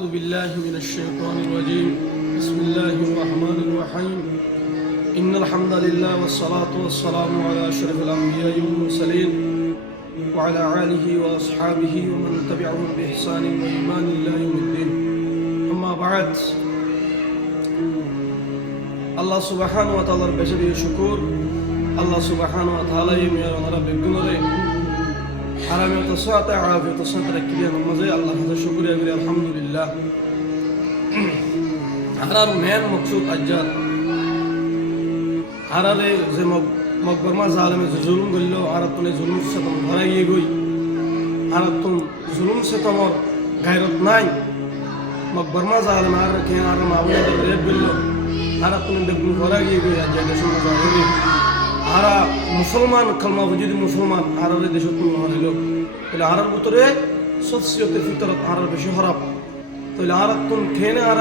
أعوذ بالله من الشيطان الرجيم بسم الله الرحمن الرحيم إن الحمد لله والصلاة والسلام على أشرف الأنبياء والمرسلين وعلى آله وأصحابه ومن تبعهم بإحسان وإيمان إلى يوم الدين أما بعد الله سبحانه وتعالى بشري شكور الله سبحانه وتعالى يمير رب الجنوري حرام يتصاعد عافية تصاعد ركبين المزي الله هذا شكر يقول الحمد لله حرار مين مقصود أجار حرار زي مقبر ما ظالم ظلم قلوا عرضتني ظلم ستم غراي يقول عرضتم ظلم ستم غيرت ناي مقبر ما ظالم عرض كين عرض ما أولاد الرب قلوا عرضتني دبن غراي يقول يا جاد شو مظاهرين আরা মুসলমান কালমা যদি মুসলমান আরারে দেশত হইল তাহলে আরার ভিতরে সফসিয়তের ভিতরে আরার বেশি খারাপ তাহলে আরাতুন খেনে আর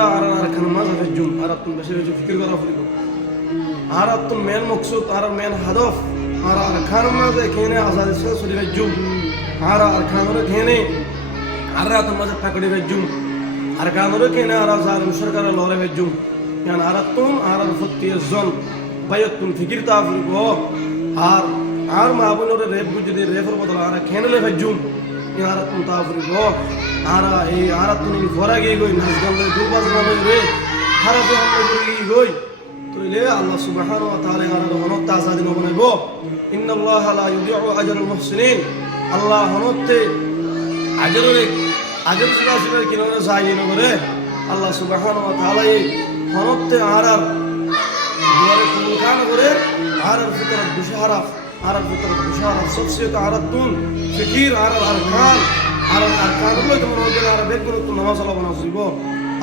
খান মাঝ হাজুম আরাতুন বেশি বেশি ফিকির করা ফেলিব আরাতুন মেন মকসুদ আর মেন হাদফ আর খান মাঝে খেনে আজাদ সে সরি হাজুম আর খানরে খেনে আরাতুন মাঝে পাকড়ি হাজুম আর খানরে খেনে আর জালিম সরকার লড়ে হাজুম ইয়ান আরাতুন আর ফতিয়াজন বাইতুন ফিকির তাফরিব আর মাবুনরে রেপ যদি রেফর বদল আর খেনলে ভাজুম ইয়ারাতুন তাফরিব এই আরাতুন ফরাগে গই নাজগালে দুলবাজ নামে রে হারাতে আমরা গই গই তইলে আল্লাহ সুবহানাহু ওয়া তাআলা আর হনত তাজাদিন বনাইব ইন্নাল্লাহা লা ইউদিউ আজরুল মুহসিনিন আল্লাহ হনতে আজর সিবাসিবার কিনরে যাইনো করে আল্লাহ সুবহানাহু ওয়া তাআলা হনতে আর দুয়ারে কবুল খান করে আরার ভিতর বুশারাফ সবসিয়ত আরাতুন ফিকির আরকান গুলো তোমার ওদের আর বেগুন তো নামাজ আল্লাহ বানাসিব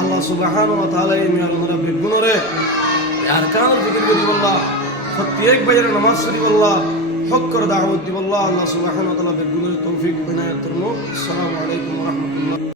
আল্লাহ সুবহানাহু ওয়া তাআলা এই মেয়ার বেগুনরে আরকান ফিকির দিব আল্লাহ প্রত্যেক বাইরে নামাজ পড়িব আল্লাহ হক করে দাওয়াত দিব আল্লাহ সুবহানাহু ওয়া তাআলা বেগুনের তৌফিক বিনায়াত করুন আসসালামু আলাইকুম ওয়া রাহমাতুল্লাহ।